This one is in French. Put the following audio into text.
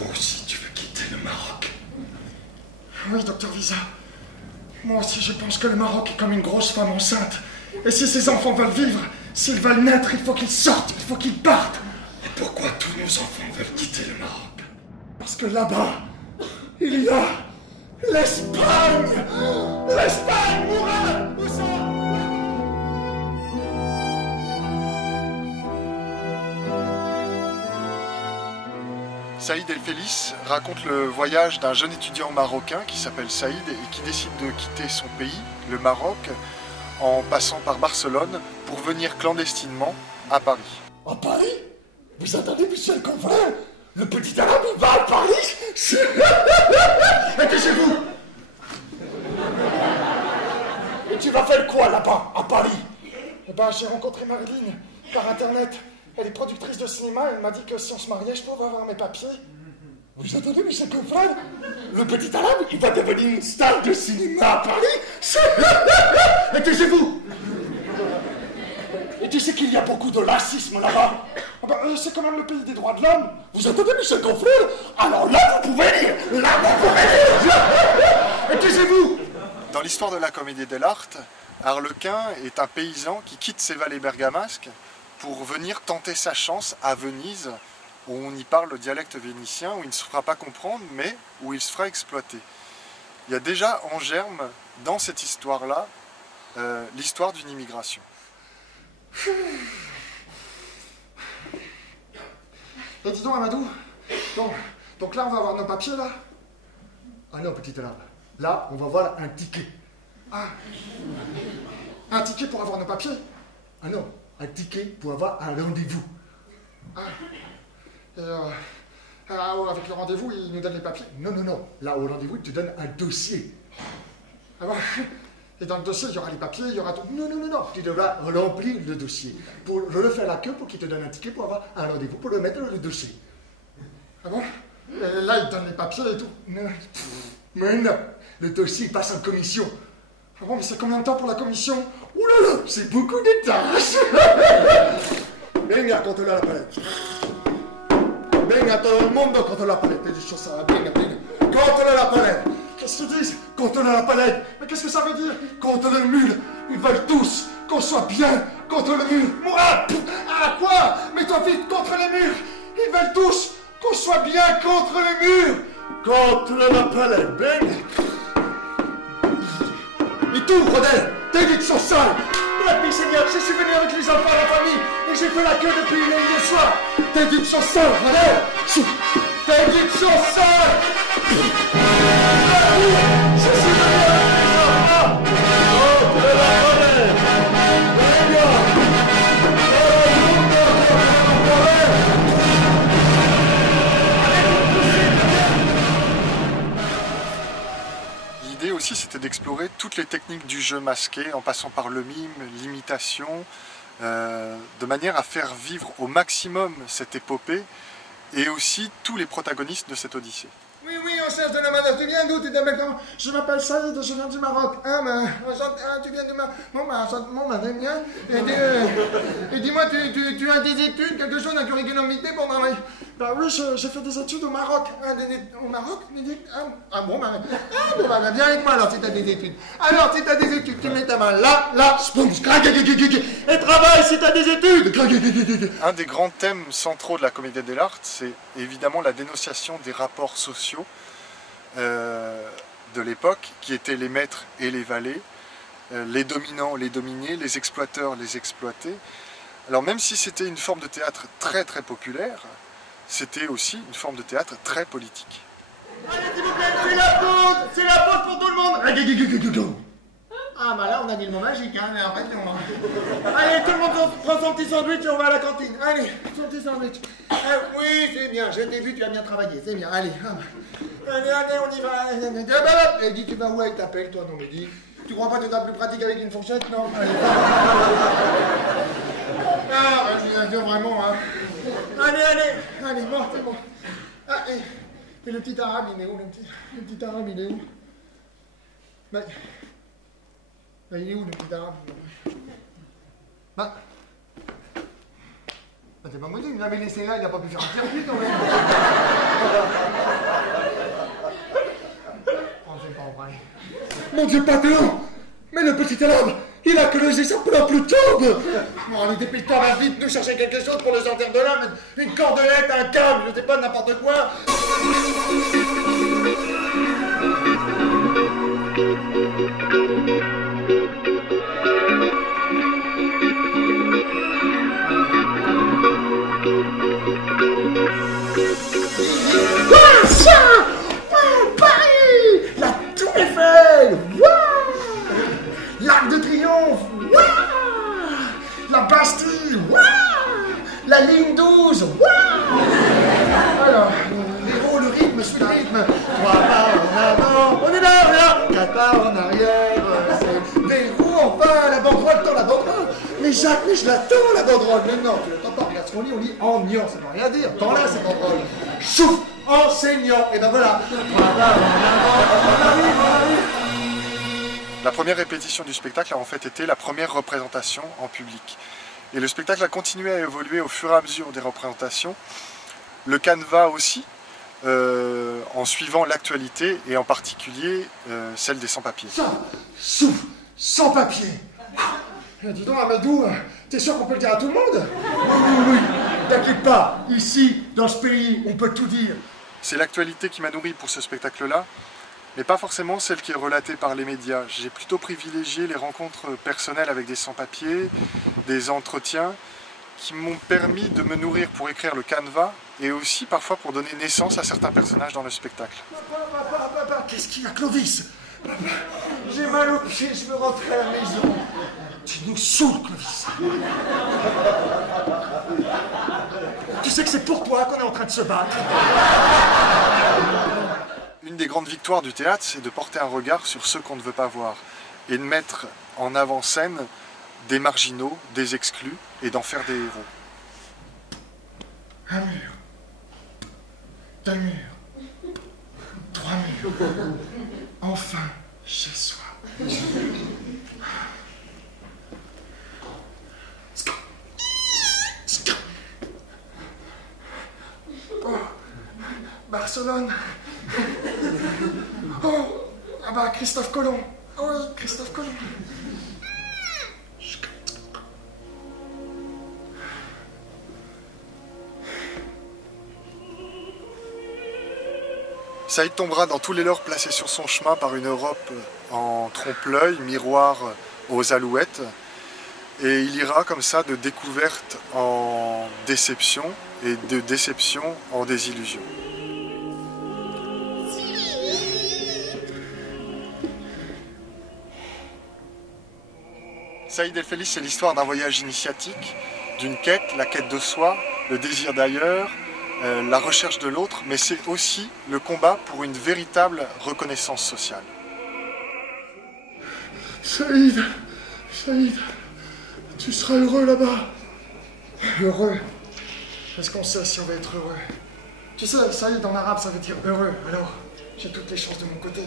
Toi aussi, tu veux quitter le Maroc? Oui, docteur Visa. Moi aussi, je pense que le Maroc est comme une grosse femme enceinte. Et si ces enfants veulent vivre, s'ils veulent naître, il faut qu'ils sortent, il faut qu'ils partent. Et pourquoi tous nos enfants veulent quitter le Maroc? Parce que là-bas, il y a l'Espagne. L'Espagne, Mourad, où ça? Saïd El Félis raconte le voyage d'un jeune étudiant marocain qui s'appelle Saïd et qui décide de quitter son pays, le Maroc, en passant par Barcelone pour venir clandestinement à Paris. À Paris? Vous attendez, monsieur le confrère? Le petit arabe, il va à Paris? Et taisez-vous! Et tu vas faire quoi là-bas, à Paris? Eh ben, j'ai rencontré Marilyn par internet. Elle est productrice de cinéma, elle m'a dit que si on se mariait, je pouvais avoir mes papiers. Vous attendez, monsieur le confrère? Le petit arabe, il va devenir une star de cinéma à Paris? Et taisez-vous! Et tu sais qu'il y a beaucoup de racisme là-bas? Ah bah, c'est quand même le pays des droits de l'homme. Vous entendez, monsieur le confrère? Alors là, vous pouvez lire. Là, vous pouvez lire. Et taisez-vous! Dans l'histoire de la Comédie dell'arte, Harlequin est un paysan qui quitte ses vallées bergamasques pour venir tenter sa chance à Venise, où on y parle le dialecte vénitien, où il ne se fera pas comprendre, mais où il se fera exploiter. Il y a déjà en germe, dans cette histoire-là, l'histoire d'une immigration. Et dis donc, Amadou, donc là, on va avoir nos papiers, là? Ah non, petit arabe. Là, on va avoir un ticket. Ah. Un ticket pour avoir nos papiers? Ah non, un ticket pour avoir un rendez-vous. Ah. Et avec le rendez-vous, il nous donne les papiers? Non, non, non. Là, au rendez-vous, il te donne un dossier. Ah bon? Et dans le dossier, il y aura les papiers, il y aura tout. Non, non, non, non. Tu devras remplir le dossier. Pour refaire la queue pour qu'il te donne un ticket pour avoir un rendez-vous pour le mettre dans le dossier. Ah bon? Et là, il te donne les papiers et tout. Non. Mais non. Le dossier passe en commission. Ah bon, mais c'est combien de temps pour la commission? Ouh là là, c'est beaucoup de tâches. Venga, controla la pared. Venga, todo el mundo, controla la pared. Te he dicho ça. Venga, venga. Controla la pared. Qu'est-ce qu'ils disent? Contre la palette. Mais qu'est-ce que ça veut dire? Contre le mur. Ils veulent tous qu'on soit bien contre le mur. Mourad! Ah quoi? Mets-toi vite contre le mur. Ils veulent tous qu'on soit bien contre le mur. Contre la palette. Ben. Et tout, Brodel. Tes vies sont sales. Merci Seigneur, je suis venu avec les enfants et la famille. Et j'ai fait la queue depuis hier soir. Tes vies sont sales, Brodel. Tes vies sont sales. L'idée aussi, c'était d'explorer toutes les techniques du jeu masqué, en passant par le mime, l'imitation, de manière à faire vivre au maximum cette épopée et aussi tous les protagonistes de cette odyssée. Oui, oui, on cherche de la manœuvre. Tu viens d'où? Tu t'appelles comment? Je m'appelle Saïd, je viens du Maroc. Ah, tu viens du Maroc. Bon, j'aime bien. Et dis-moi, tu as des études, quelque chose dans curriculum vitae pour travailler? Bah oui, j'ai fait des études au Maroc. Au Maroc? Bon, bah, viens avec moi alors si t'as des études. Alors, si t'as des études, tu mets ta main là, spons, crac, et travaille si t'as des études. Un des grands thèmes centraux de la Comédie dell'arte, c'est évidemment la dénonciation des rapports sociaux de l'époque, qui étaient les maîtres et les valets, les dominants, les dominés, les exploiteurs, les exploités. Alors même si c'était une forme de théâtre très très populaire, c'était aussi une forme de théâtre très politique. Allez, s'il vous plaît, c'est la pause pour tout le monde. Ah bah là on a dit le mot magique, hein, mais après on mange. Allez, tout le monde prend son petit sandwich et on va à la cantine. Allez, son petit sandwich. Oui, c'est bien, je t'ai vu, tu as bien travaillé, c'est bien, allez. Allez, on y va. Et dis, tu vas où avec ta pelle, toi? Non mais dis, tu crois pas que t'as plus pratique avec une fourchette? Non. Allez. Ah, je viens vraiment, hein. Allez, bon, c'est bon. Ah, et le petit arabe, il est où, le petit arabe, il est où? Bah, il est où, le petit arabe? Bah, t'es pas maudit, il m'avait laissé là, il n'a pas pu faire un circuit quand même. Oh, c'est pas vrai. Mon Dieu, patron! Mais le petit arabe, il a que le G, ça peut la plus tombe! Bon, allez, dépêche-toi, va vite, nous chercher quelque chose pour le sortir de là, une cordelette, un câble, je sais pas, n'importe quoi. Paris! La Tour Eiffel! L'Arc de Triomphe! La Bastille! La ligne 12! Alors, l'héros, le rythme, suit le rythme. 3 pas en avant, on est là, 4 pas en arrière. C'est des roues en bas, la banderole, tends la banderole. Mais Jacques, mais je l'attends la banderole. Mais non, tu l'attends pas, regarde ce qu'on lit, on lit ennuyant, ça veut rien dire. Tends là, cette banderole. Chouf! Enseignant! Et ben voilà! 3 pas en avant, on arrive. La première répétition du spectacle a en fait été la première représentation en public. Et le spectacle a continué à évoluer au fur et à mesure des représentations. Le canevas aussi, en suivant l'actualité et en particulier celle des sans-papiers. Ça, souffle, sans papier. Dis donc, Amadou, t'es sûr qu'on peut le dire à tout le monde? Oui, t'inquiète pas, ici, dans ce pays, on peut tout dire. C'est l'actualité qui m'a nourri pour ce spectacle-là, mais pas forcément celle qui est relatée par les médias. J'ai plutôt privilégié les rencontres personnelles avec des sans-papiers, des entretiens qui m'ont permis de me nourrir pour écrire le canevas et aussi parfois pour donner naissance à certains personnages dans le spectacle. Papa, qu'est-ce qu'il y a, Clovis? Papa, j'ai mal aux pieds, je veux rentrer à la maison. Tu nous saoules, Clovis. Tu sais que c'est pour toi qu'on est en train de se battre. Une des grandes victoires du théâtre, c'est de porter un regard sur ceux qu'on ne veut pas voir et de mettre en avant-scène des marginaux, des exclus et d'en faire des héros. Un mur. 2 murs. 3 murs. Enfin, chez soi. Oh, Barcelone. Oh, ah bah Christophe Colomb. Oh oui, Christophe Colomb. Saïd tombera dans tous les leurres placés sur son chemin par une Europe en trompe-l'œil, miroir aux alouettes. Et il ira comme ça de découverte en déception et de déception en désillusion. Saïd El Feliz, c'est l'histoire d'un voyage initiatique, d'une quête, la quête de soi, le désir d'ailleurs, la recherche de l'autre, mais c'est aussi le combat pour une véritable reconnaissance sociale. Saïd, tu seras heureux là-bas. Heureux. Est-ce qu'on sait si on va être heureux? Tu sais, Saïd en arabe ça veut dire heureux, alors j'ai toutes les chances de mon côté.